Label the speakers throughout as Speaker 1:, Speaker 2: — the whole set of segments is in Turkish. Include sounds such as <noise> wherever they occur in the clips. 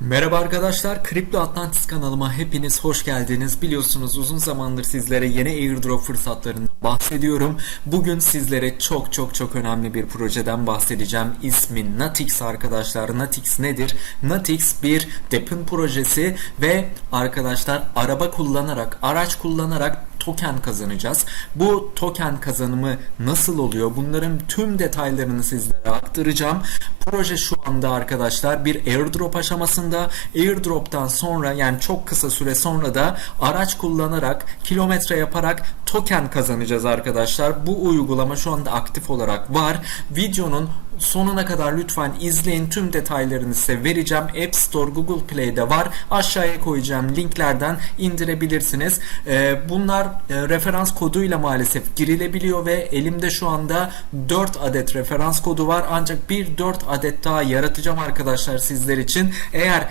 Speaker 1: Merhaba arkadaşlar, Kripto Atlantis kanalıma hepiniz hoş geldiniz. Biliyorsunuz uzun zamandır sizlere yeni airdrop fırsatlarından bahsediyorum. Bugün sizlere çok çok çok önemli bir projeden bahsedeceğim. İsmi Natix arkadaşlar. Natix nedir? Natix bir depin projesi ve arkadaşlar araba kullanarak, araç kullanarak token kazanacağız. Bu token kazanımı nasıl oluyor? Bunların tüm detaylarını sizlere aktaracağım. Proje şu anda arkadaşlar bir airdrop aşamasında. Airdrop'tan sonra yani çok kısa süre sonra da araç kullanarak kilometre yaparak token kazanacağız arkadaşlar. Bu uygulama şu anda aktif olarak var. Videonun sonuna kadar lütfen izleyin. Tüm detaylarını size vereceğim. App Store, Google Play'de var. Aşağıya koyacağım linklerden indirebilirsiniz. Ee, bunlar e, referans koduyla maalesef girilebiliyor ve elimde şu anda 4 adet referans kodu var. Ancak bir 4 adet daha yaratacağım arkadaşlar sizler için. Eğer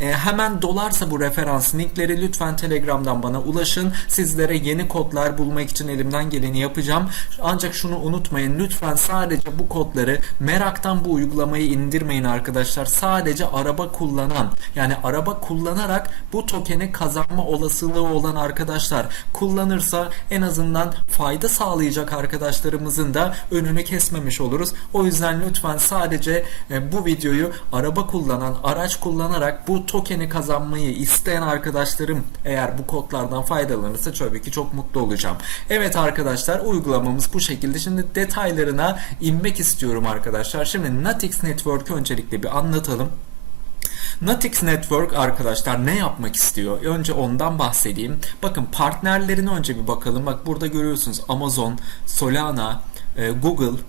Speaker 1: e, hemen dolarsa bu referans linkleri lütfen Telegram'dan bana ulaşın. Sizlere yeni kodlar bulmak için elimden geleni yapacağım. Ancak şunu unutmayın lütfen sadece bu kodları meraktan bu uygulamayı indirmeyin arkadaşlar. Sadece araba kullanan yani araba kullanarak bu tokeni kazanma olasılığı olan arkadaşlar kullanırsa en azından fayda sağlayacak arkadaşlarımızın da önünü kesmemiş oluruz. O yüzden lütfen sadece e, bu videoyu araba kullanan, araç kullanarak bu tokeni kazanmayı isteyen arkadaşlarım eğer bu kodlardan faydalanırsa tabii ki çok mutlu olacağım. Evet arkadaşlar uygulamamız bu şekilde. Şimdi detaylarına inmek istiyorum arkadaşlar. Şimdi Natix Network'ü öncelikle bir anlatalım. Natix Network arkadaşlar ne yapmak istiyor? Önce ondan bahsedeyim. Bakın partnerlerine önce bir bakalım. Bak burada görüyorsunuz Amazon, Solana, e, Google,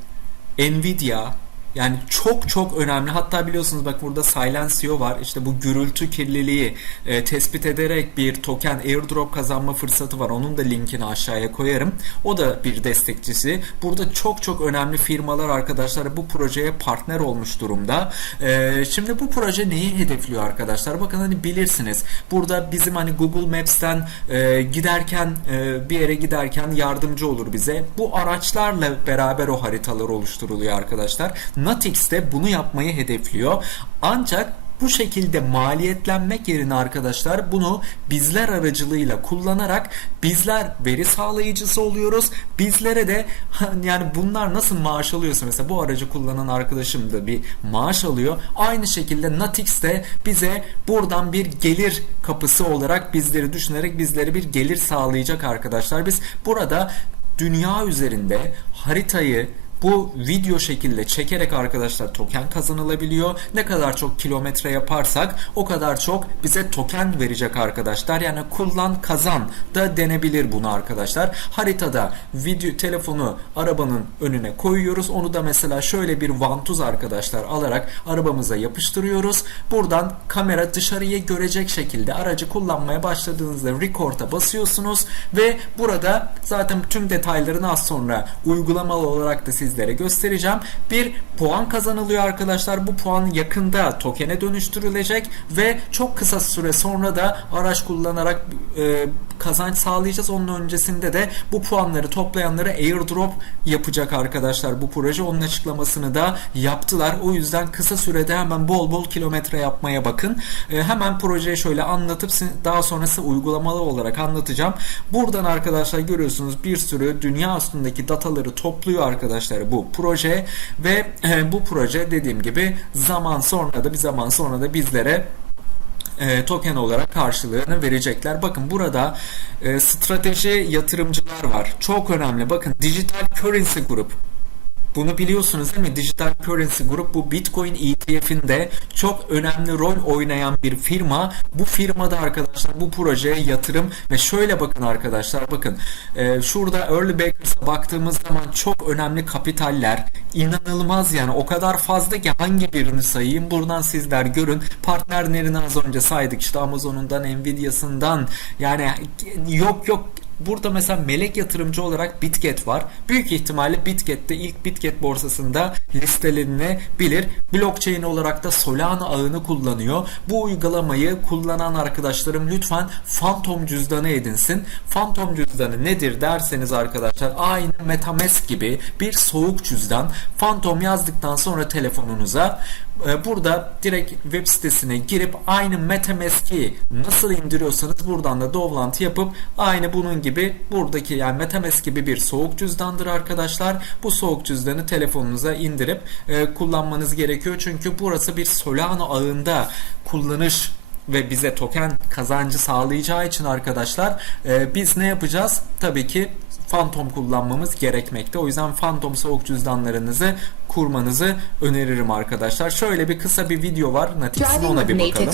Speaker 1: Nvidia, yani çok çok önemli. Hatta biliyorsunuz bak burada Silencio var. İşte bu gürültü kirliliği e, tespit ederek bir token airdrop kazanma fırsatı var. Onun da linkini aşağıya koyarım. O da bir destekçisi. Burada çok çok önemli firmalar arkadaşlar bu projeye partner olmuş durumda. E, şimdi bu proje neyi hedefliyor arkadaşlar? Bakın hani bilirsiniz. Burada bizim hani Google Maps'ten e, giderken e, bir yere giderken yardımcı olur bize. Bu araçlarla beraber o haritalar oluşturuluyor arkadaşlar. Natix de bunu yapmayı hedefliyor. Ancak bu şekilde maliyetlenmek yerine arkadaşlar bunu bizler aracılığıyla kullanarak bizler veri sağlayıcısı oluyoruz. Bizlere de <laughs> yani bunlar nasıl maaş alıyorsa mesela bu aracı kullanan arkadaşım da bir maaş alıyor. Aynı şekilde Natix de bize buradan bir gelir kapısı olarak bizleri düşünerek bizlere bir gelir sağlayacak arkadaşlar. Biz burada dünya üzerinde haritayı bu video şekilde çekerek arkadaşlar token kazanılabiliyor. Ne kadar çok kilometre yaparsak o kadar çok bize token verecek arkadaşlar. Yani kullan kazan da denebilir bunu arkadaşlar. Haritada video telefonu arabanın önüne koyuyoruz. Onu da mesela şöyle bir vantuz arkadaşlar alarak arabamıza yapıştırıyoruz. Buradan kamera dışarıya görecek şekilde aracı kullanmaya başladığınızda record'a basıyorsunuz ve burada zaten tüm detaylarını az sonra uygulamalı olarak da siz sizlere göstereceğim. Bir puan kazanılıyor arkadaşlar. Bu puan yakında tokene dönüştürülecek ve çok kısa süre sonra da araç kullanarak e, kazanç sağlayacağız. Onun öncesinde de bu puanları toplayanlara airdrop yapacak arkadaşlar bu proje. Onun açıklamasını da yaptılar. O yüzden kısa sürede hemen bol bol kilometre yapmaya bakın. E, hemen projeyi şöyle anlatıp daha sonrası uygulamalı olarak anlatacağım. Buradan arkadaşlar görüyorsunuz bir sürü dünya üstündeki dataları topluyor arkadaşlar bu proje ve e, bu proje dediğim gibi zaman sonra da bir zaman sonra da bizlere e, token olarak karşılığını verecekler. Bakın burada e, strateji yatırımcılar var. Çok önemli. Bakın Digital Currency Group bunu biliyorsunuz değil mi? Digital Currency Group bu Bitcoin ETF'inde çok önemli rol oynayan bir firma. Bu firmada arkadaşlar bu projeye yatırım ve şöyle bakın arkadaşlar bakın. E, şurada Early Backers'a baktığımız zaman çok önemli kapitaller inanılmaz yani. O kadar fazla ki hangi birini sayayım? Buradan sizler görün. Partnerlerini az önce saydık. İşte Amazon'undan Nvidia'sından. Yani yok yok Burada mesela melek yatırımcı olarak Bitget var. Büyük ihtimalle Bitget'te ilk Bitget borsasında listelenebilir. Blockchain olarak da Solana ağını kullanıyor. Bu uygulamayı kullanan arkadaşlarım lütfen Phantom cüzdanı edinsin. Phantom cüzdanı nedir derseniz arkadaşlar aynı Metamask gibi bir soğuk cüzdan. Phantom yazdıktan sonra telefonunuza burada direkt web sitesine girip aynı MetaMask'i nasıl indiriyorsanız buradan da download yapıp aynı bunun gibi buradaki yani MetaMask gibi bir soğuk cüzdandır arkadaşlar. Bu soğuk cüzdanı telefonunuza indirip e, kullanmanız gerekiyor. Çünkü burası bir Solana ağında kullanış ve bize token kazancı sağlayacağı için arkadaşlar e, biz ne yapacağız? Tabii ki Phantom kullanmamız gerekmekte. O yüzden Phantom soğuk cüzdanlarınızı kurmanızı öneririm arkadaşlar. Şöyle bir kısa bir video var. Natix'in ona bir bakalım.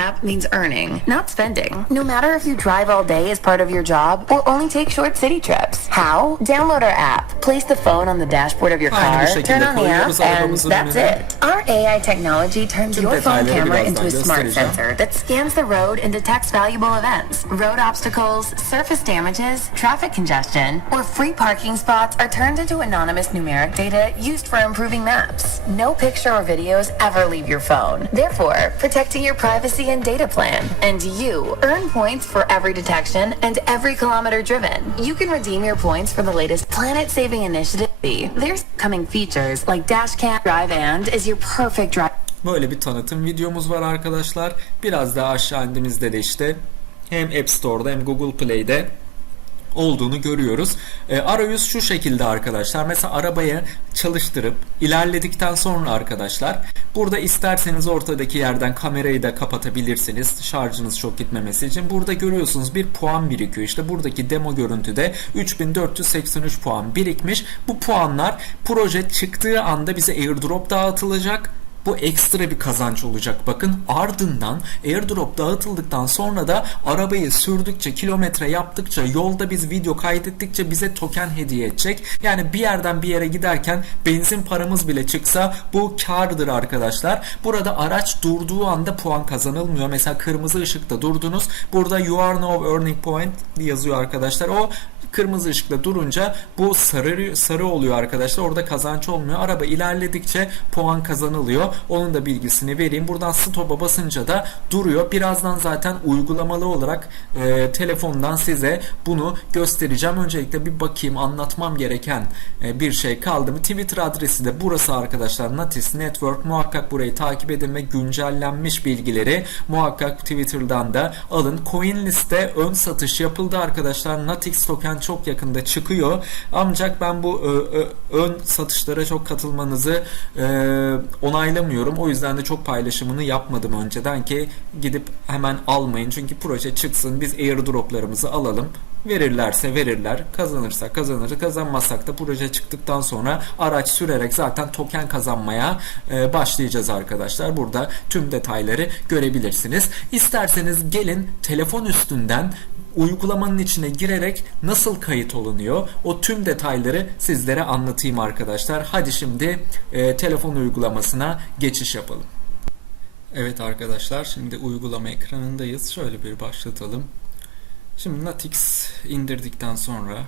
Speaker 2: Natix Drive app means earning, not spending. No matter if you drive all day as part of your job or only take short city trips. How? Download our app, place the phone on the dashboard of your car, turn on the app, and that's it. Our AI technology turns your phone camera into a smart sensor that scans the road and detects valuable events. Road obstacles, surface damages, traffic congestion, or free parking spots are turned into anonymous numeric data used for improving maps. No picture or videos ever leave your phone, therefore protecting your privacy and data plan. And you earn points for every detection and every kilometer driven. You can redeem your points for the latest planet-saving initiative. There's coming features like Dashcam Drive and is your perfect drive.
Speaker 1: Böyle bir tanıtım videomuz var arkadaşlar. Biraz daha aşağı indiğimizde de işte hem App Store'da hem Google Play'de olduğunu görüyoruz. E, arayüz şu şekilde arkadaşlar. Mesela arabayı çalıştırıp ilerledikten sonra arkadaşlar burada isterseniz ortadaki yerden kamerayı da kapatabilirsiniz. Şarjınız çok gitmemesi için. Burada görüyorsunuz bir puan birikiyor. İşte buradaki demo görüntüde 3483 puan birikmiş. Bu puanlar proje çıktığı anda bize airdrop dağıtılacak. Bu ekstra bir kazanç olacak bakın. Ardından airdrop dağıtıldıktan sonra da arabayı sürdükçe, kilometre yaptıkça, yolda biz video kaydettikçe bize token hediye edecek. Yani bir yerden bir yere giderken benzin paramız bile çıksa bu kardır arkadaşlar. Burada araç durduğu anda puan kazanılmıyor. Mesela kırmızı ışıkta durdunuz. Burada you are now earning point yazıyor arkadaşlar. O Kırmızı ışıkta durunca bu sarı sarı oluyor arkadaşlar. Orada kazanç olmuyor. Araba ilerledikçe puan kazanılıyor. Onun da bilgisini vereyim. Buradan stop'a basınca da duruyor. Birazdan zaten uygulamalı olarak e, telefondan size bunu göstereceğim. Öncelikle bir bakayım anlatmam gereken e, bir şey kaldı mı? Twitter adresi de burası arkadaşlar. Natis Network. Muhakkak burayı takip edin ve güncellenmiş bilgileri muhakkak Twitter'dan da alın. CoinList'te ön satış yapıldı arkadaşlar. Natix token çok yakında çıkıyor. Ancak ben bu ön satışlara çok katılmanızı e, onaylamıyorum. O yüzden de çok paylaşımını yapmadım önceden ki gidip hemen almayın. Çünkü proje çıksın biz airdroplarımızı alalım. Verirlerse verirler, kazanırsa kazanır, kazanmazsak da proje çıktıktan sonra araç sürerek zaten token kazanmaya e, başlayacağız arkadaşlar. Burada tüm detayları görebilirsiniz. İsterseniz gelin telefon üstünden uygulamanın içine girerek nasıl kayıt olunuyor o tüm detayları sizlere anlatayım arkadaşlar. Hadi şimdi e, telefon uygulamasına geçiş yapalım. Evet arkadaşlar şimdi uygulama ekranındayız. Şöyle bir başlatalım. Şimdi Natix indirdikten sonra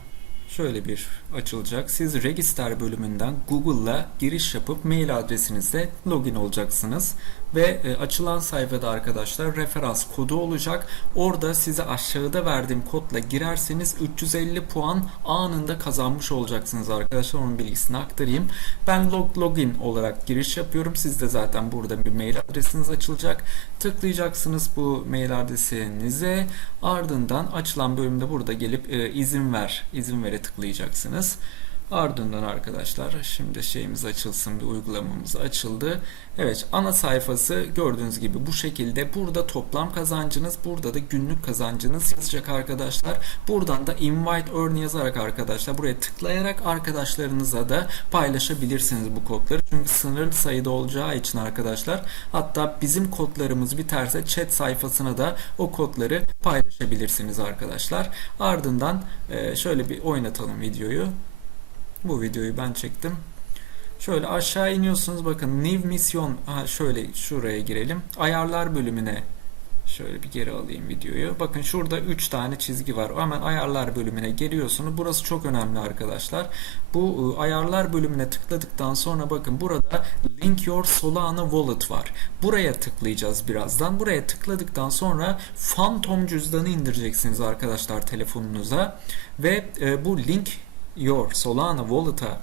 Speaker 1: şöyle bir açılacak. Siz Register bölümünden Google'la giriş yapıp mail adresinizle login olacaksınız. Ve e, açılan sayfada arkadaşlar referans kodu olacak. Orada size aşağıda verdiğim kodla girerseniz 350 puan anında kazanmış olacaksınız arkadaşlar. Onun bilgisini aktarayım. Ben log login olarak giriş yapıyorum. Sizde zaten burada bir mail adresiniz açılacak. Tıklayacaksınız bu mail adresinize. Ardından açılan bölümde burada gelip e, izin ver, izin vere tıklayacaksınız. Ardından arkadaşlar şimdi şeyimiz açılsın bir uygulamamız açıldı. Evet ana sayfası gördüğünüz gibi bu şekilde burada toplam kazancınız burada da günlük kazancınız yazacak arkadaşlar. Buradan da invite earn yazarak arkadaşlar buraya tıklayarak arkadaşlarınıza da paylaşabilirsiniz bu kodları. Çünkü sınırlı sayıda olacağı için arkadaşlar hatta bizim kodlarımız biterse chat sayfasına da o kodları paylaşabilirsiniz arkadaşlar. Ardından e, şöyle bir oynatalım videoyu. Bu videoyu ben çektim. Şöyle aşağı iniyorsunuz bakın new aha şöyle şuraya girelim. Ayarlar bölümüne şöyle bir geri alayım videoyu. Bakın şurada 3 tane çizgi var. Hemen ayarlar bölümüne geliyorsunuz. Burası çok önemli arkadaşlar. Bu ıı, ayarlar bölümüne tıkladıktan sonra bakın burada link your Solana wallet var. Buraya tıklayacağız birazdan. Buraya tıkladıktan sonra Phantom cüzdanı indireceksiniz arkadaşlar telefonunuza ve e, bu link Your Solana Wallet'a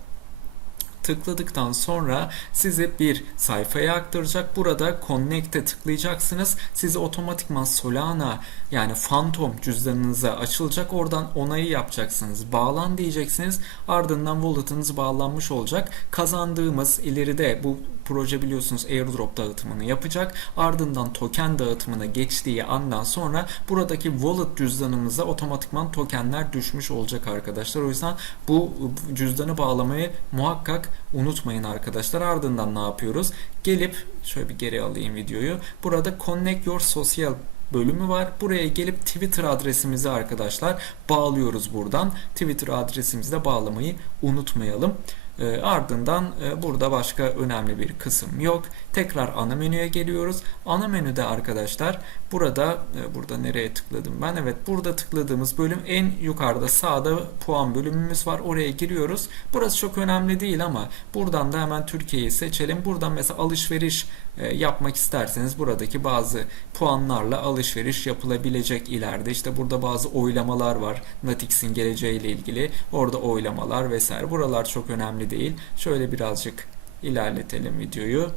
Speaker 1: tıkladıktan sonra sizi bir sayfaya aktaracak. Burada Connect'e tıklayacaksınız. Sizi otomatikman Solana yani Phantom cüzdanınıza açılacak. Oradan onayı yapacaksınız. Bağlan diyeceksiniz. Ardından wallet'ınız bağlanmış olacak. Kazandığımız ileride bu proje biliyorsunuz airdrop dağıtımını yapacak. Ardından token dağıtımına geçtiği andan sonra buradaki wallet cüzdanımıza otomatikman tokenler düşmüş olacak arkadaşlar. O yüzden bu cüzdanı bağlamayı muhakkak unutmayın arkadaşlar. Ardından ne yapıyoruz? Gelip şöyle bir geri alayım videoyu. Burada Connect Your Social bölümü var. Buraya gelip Twitter adresimizi arkadaşlar bağlıyoruz buradan. Twitter adresimizi de bağlamayı unutmayalım. E, ardından e, burada başka önemli bir kısım yok. Tekrar ana menüye geliyoruz. Ana menüde arkadaşlar burada e, burada nereye tıkladım ben? Evet burada tıkladığımız bölüm en yukarıda sağda puan bölümümüz var. Oraya giriyoruz. Burası çok önemli değil ama buradan da hemen Türkiye'yi seçelim. Buradan mesela alışveriş yapmak isterseniz buradaki bazı puanlarla alışveriş yapılabilecek ileride. İşte burada bazı oylamalar var. Natix'in geleceğiyle ilgili. Orada oylamalar vesaire. Buralar çok önemli değil. Şöyle birazcık ilerletelim videoyu.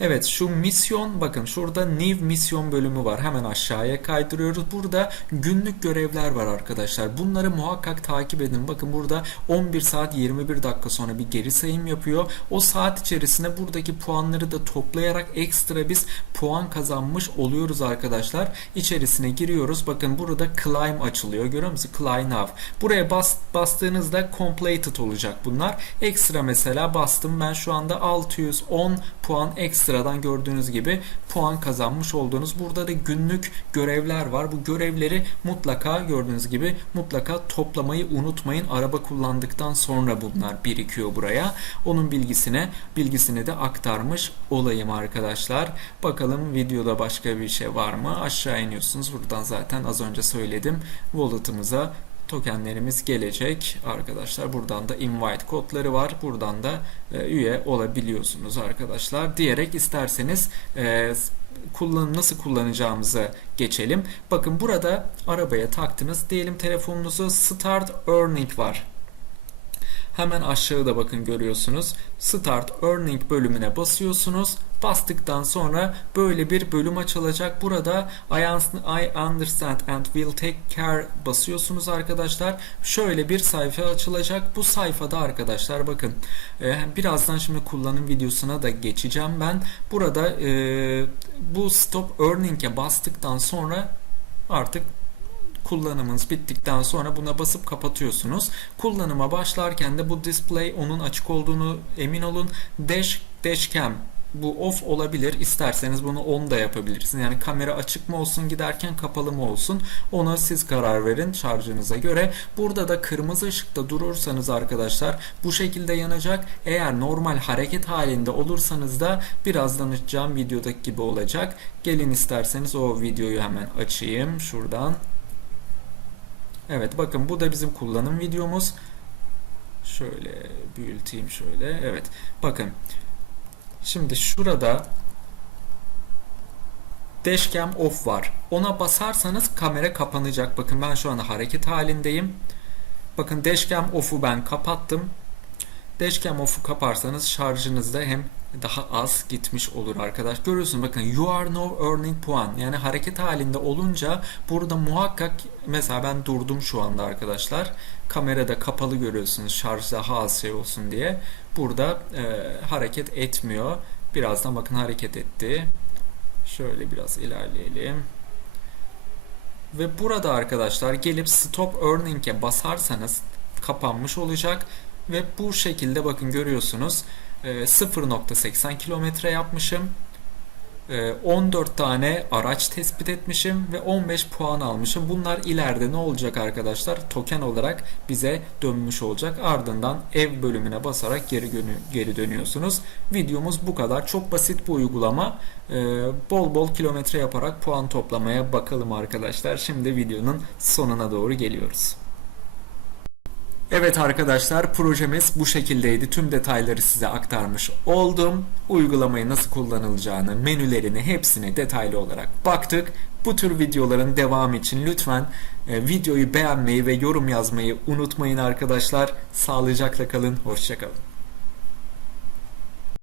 Speaker 1: Evet şu misyon bakın şurada new misyon bölümü var. Hemen aşağıya kaydırıyoruz. Burada günlük görevler var arkadaşlar. Bunları muhakkak takip edin. Bakın burada 11 saat 21 dakika sonra bir geri sayım yapıyor. O saat içerisinde buradaki puanları da toplayarak ekstra biz puan kazanmış oluyoruz arkadaşlar. İçerisine giriyoruz. Bakın burada climb açılıyor. Görüyor musunuz? Climb now. Buraya bas, bastığınızda completed olacak bunlar. Ekstra mesela bastım. Ben şu anda 610 puan ekstra ekstradan gördüğünüz gibi puan kazanmış olduğunuz burada da günlük görevler var. Bu görevleri mutlaka gördüğünüz gibi mutlaka toplamayı unutmayın. Araba kullandıktan sonra bunlar birikiyor buraya. Onun bilgisine bilgisini de aktarmış olayım arkadaşlar. Bakalım videoda başka bir şey var mı? Aşağı iniyorsunuz. Buradan zaten az önce söyledim. Wallet'ımıza tokenlerimiz gelecek arkadaşlar. Buradan da invite kodları var. Buradan da e, üye olabiliyorsunuz arkadaşlar. Diyerek isterseniz e, kullan nasıl kullanacağımızı geçelim. Bakın burada arabaya taktınız. Diyelim telefonunuzu start earning var. Hemen aşağıda bakın görüyorsunuz. Start Earning bölümüne basıyorsunuz. Bastıktan sonra böyle bir bölüm açılacak. Burada I understand and will take care basıyorsunuz arkadaşlar. Şöyle bir sayfa açılacak. Bu sayfada arkadaşlar bakın birazdan şimdi kullanım videosuna da geçeceğim ben. Burada bu stop earning'e bastıktan sonra artık kullanımınız bittikten sonra buna basıp kapatıyorsunuz. Kullanıma başlarken de bu display onun açık olduğunu emin olun. Dash dashcam bu off olabilir. İsterseniz bunu on da yapabilirsiniz. Yani kamera açık mı olsun giderken kapalı mı olsun ona siz karar verin şarjınıza göre. Burada da kırmızı ışıkta durursanız arkadaşlar bu şekilde yanacak. Eğer normal hareket halinde olursanız da birazdan açacağım videodaki gibi olacak. Gelin isterseniz o videoyu hemen açayım şuradan. Evet bakın bu da bizim kullanım videomuz. Şöyle büyüteyim şöyle. Evet bakın. Şimdi şurada dashcam off var. Ona basarsanız kamera kapanacak. Bakın ben şu anda hareket halindeyim. Bakın dashcam off'u ben kapattım. Dashcam off'u kaparsanız şarjınızda hem daha az gitmiş olur arkadaş. Görüyorsunuz bakın you are no earning puan. Yani hareket halinde olunca burada muhakkak mesela ben durdum şu anda arkadaşlar. Kamerada kapalı görüyorsunuz şarj daha az şey olsun diye. Burada e, hareket etmiyor. Birazdan bakın hareket etti. Şöyle biraz ilerleyelim. Ve burada arkadaşlar gelip stop earning'e basarsanız kapanmış olacak ve bu şekilde bakın görüyorsunuz 0.80 kilometre yapmışım. 14 tane araç tespit etmişim ve 15 puan almışım. Bunlar ileride ne olacak arkadaşlar? Token olarak bize dönmüş olacak. Ardından ev bölümüne basarak geri, geri dönüyorsunuz. Videomuz bu kadar. Çok basit bir uygulama. Bol bol kilometre yaparak puan toplamaya bakalım arkadaşlar. Şimdi videonun sonuna doğru geliyoruz. Evet arkadaşlar projemiz bu şekildeydi. Tüm detayları size aktarmış oldum. Uygulamayı nasıl kullanılacağını, menülerini hepsine detaylı olarak baktık. Bu tür videoların devamı için lütfen e, videoyu beğenmeyi ve yorum yazmayı unutmayın arkadaşlar. Sağlıcakla kalın, hoşçakalın.